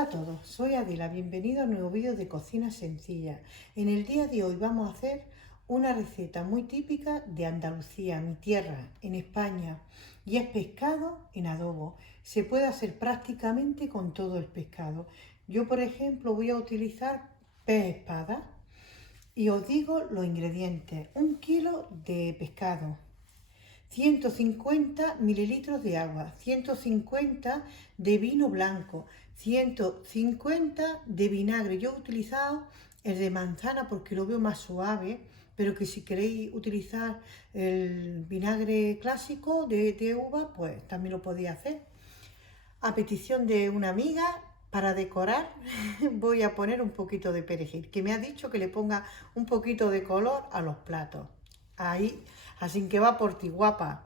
Hola a todos, soy Adela, bienvenido a un nuevo vídeo de cocina sencilla. En el día de hoy vamos a hacer una receta muy típica de Andalucía, mi tierra, en España, y es pescado en adobo. Se puede hacer prácticamente con todo el pescado. Yo, por ejemplo, voy a utilizar pez espada y os digo los ingredientes. 1 kilo de pescado, 150 mililitros de agua, 150 de vino blanco, 150 de vinagre. Yo he utilizado el de manzana porque lo veo más suave, pero que si queréis utilizar el vinagre clásico de uva, pues también lo podéis hacer. A petición de una amiga, para decorar, voy a poner un poquito de perejil, que me ha dicho que le ponga un poquito de color a los platos. Ahí, así que va por ti, guapa.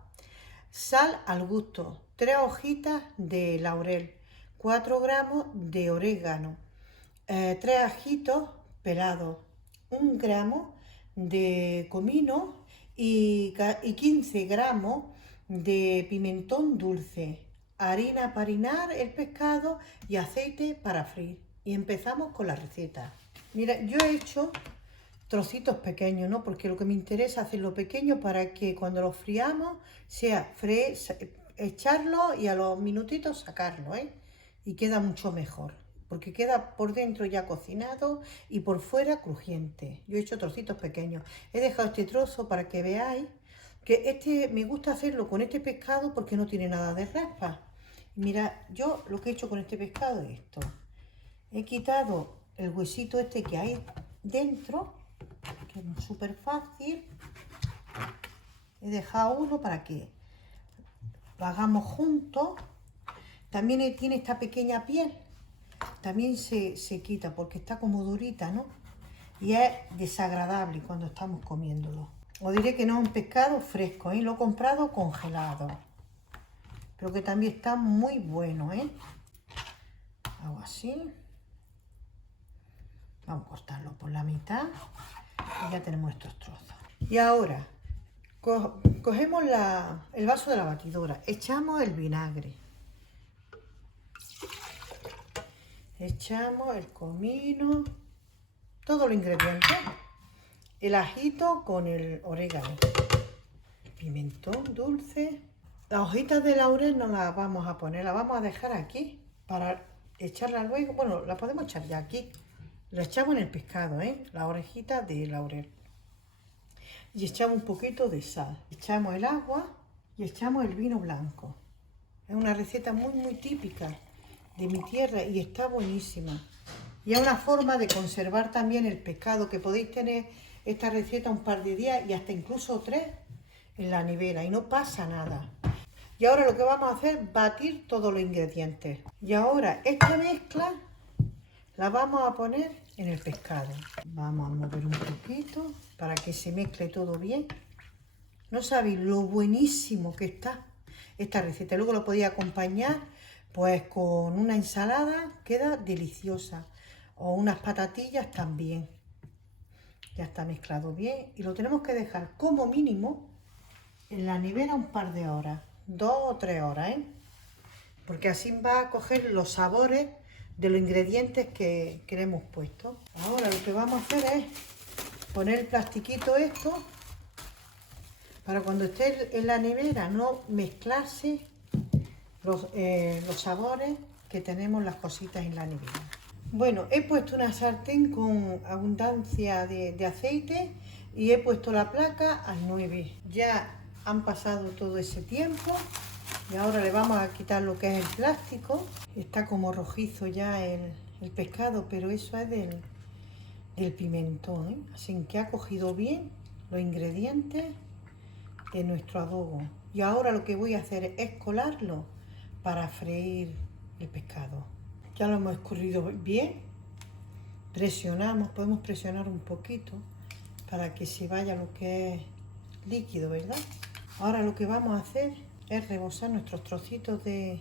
Sal al gusto, 3 hojitas de laurel, 4 gramos de orégano, 3 ajitos pelados, 1 gramo de comino y 15 gramos de pimentón dulce, harina para harinar el pescado y aceite para freír. Y empezamos con la receta. Mira, yo he hecho trocitos pequeños, ¿no? Porque lo que me interesa es hacerlo pequeño para que cuando lo friamos sea echarlo y a los minutitos sacarlo, ¿eh? Y queda mucho mejor, porque queda por dentro ya cocinado y por fuera crujiente. Yo he hecho trocitos pequeños. He dejado este trozo para que veáis que me gusta hacerlo con este pescado porque no tiene nada de raspa. Mira, yo lo que he hecho con este pescado es esto. He quitado el huesito este que hay dentro, que es súper fácil. He dejado uno para que lo hagamos juntos. También tiene esta pequeña piel, también se quita porque está como durita, ¿no? Y es desagradable cuando estamos comiéndolo. Os diré que no es un pescado fresco, ¿eh? Lo he comprado congelado, pero que también está muy bueno, ¿eh? Hago así. Vamos a cortarlo por la mitad y ya tenemos estos trozos. Y ahora cogemos el vaso de la batidora, echamos el vinagre, echamos el comino, todos los ingredientes, el ajito con el orégano, el pimentón dulce. Las hojitas de laurel no las vamos a poner, las vamos a dejar aquí para echarla luego. Bueno, la podemos echar ya aquí. La echamos en el pescado, ¿eh? La orejita de laurel. Y echamos un poquito de sal. Echamos el agua y echamos el vino blanco. Es una receta muy típica de mi tierra y está buenísima. Y es una forma de conservar también el pescado, que podéis tener esta receta un par de días y hasta incluso 3 en la nevera y no pasa nada. Y ahora lo que vamos a hacer es batir todos los ingredientes. Y ahora esta mezcla la vamos a poner en el pescado. Vamos a mover un poquito para que se mezcle todo bien. No sabéis lo buenísimo que está esta receta. Luego lo podéis acompañar pues con una ensalada, queda deliciosa. O unas patatillas también. Ya está mezclado bien y lo tenemos que dejar como mínimo en la nevera un par de horas, 2 o 3 horas, ¿eh? Porque así va a coger los sabores de los ingredientes que le hemos puesto. Ahora lo que vamos a hacer es poner el plastiquito esto para cuando esté en la nevera no mezclarse los sabores que tenemos las cositas en la nevera. Bueno, he puesto una sartén con abundancia de aceite y he puesto la placa al 9. Ya han pasado todo ese tiempo y ahora le vamos a quitar lo que es el plástico. Está como rojizo ya el pescado, pero eso es del pimentón, ¿eh? Así que ha cogido bien los ingredientes de nuestro adobo. Y ahora lo que voy a hacer es colarlo para freír el pescado. Ya lo hemos escurrido bien, presionamos, podemos presionar un poquito para que se vaya lo que es líquido, ¿verdad? Ahora lo que vamos a hacer es rebozar nuestros trocitos de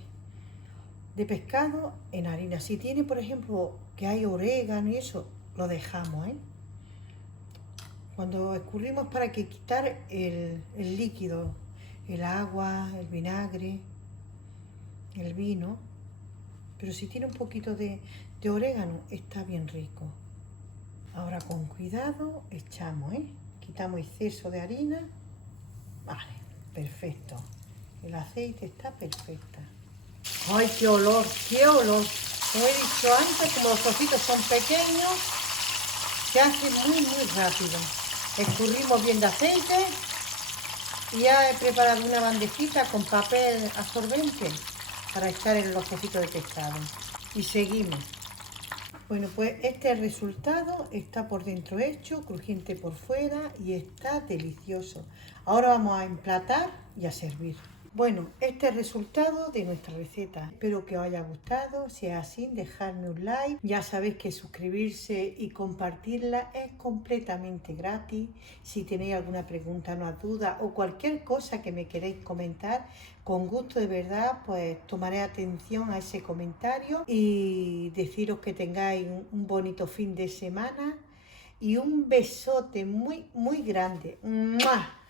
pescado en harina. Si tiene, por ejemplo, que hay orégano y eso, lo dejamos, ¿eh? Cuando escurrimos para que quitar el líquido, el agua, el vinagre, el vino. pero si tiene un poquito de orégano está bien rico. Ahora con cuidado echamos, quitamos exceso de harina. Vale, perfecto. El aceite está perfecto. ¡Ay, qué olor! ¡Qué olor! Como he dicho antes, como los trocitos son pequeños, se hace muy rápido. Escurrimos bien de aceite y ya he preparado una bandejita con papel absorbente para echar en los trocitos de pescado. Y seguimos. Bueno, pues este es el resultado. Está por dentro hecho, crujiente por fuera y está delicioso. Ahora vamos a emplatar y a servir. Bueno, este es el resultado de nuestra receta. Espero que os haya gustado. Si es así, dejadme un like. Ya sabéis que suscribirse y compartirla es completamente gratis. Si tenéis alguna pregunta, una duda o cualquier cosa que me queréis comentar, con gusto de verdad, pues tomaré atención a ese comentario y deciros que tengáis un bonito fin de semana y un besote muy grande. ¡Mua!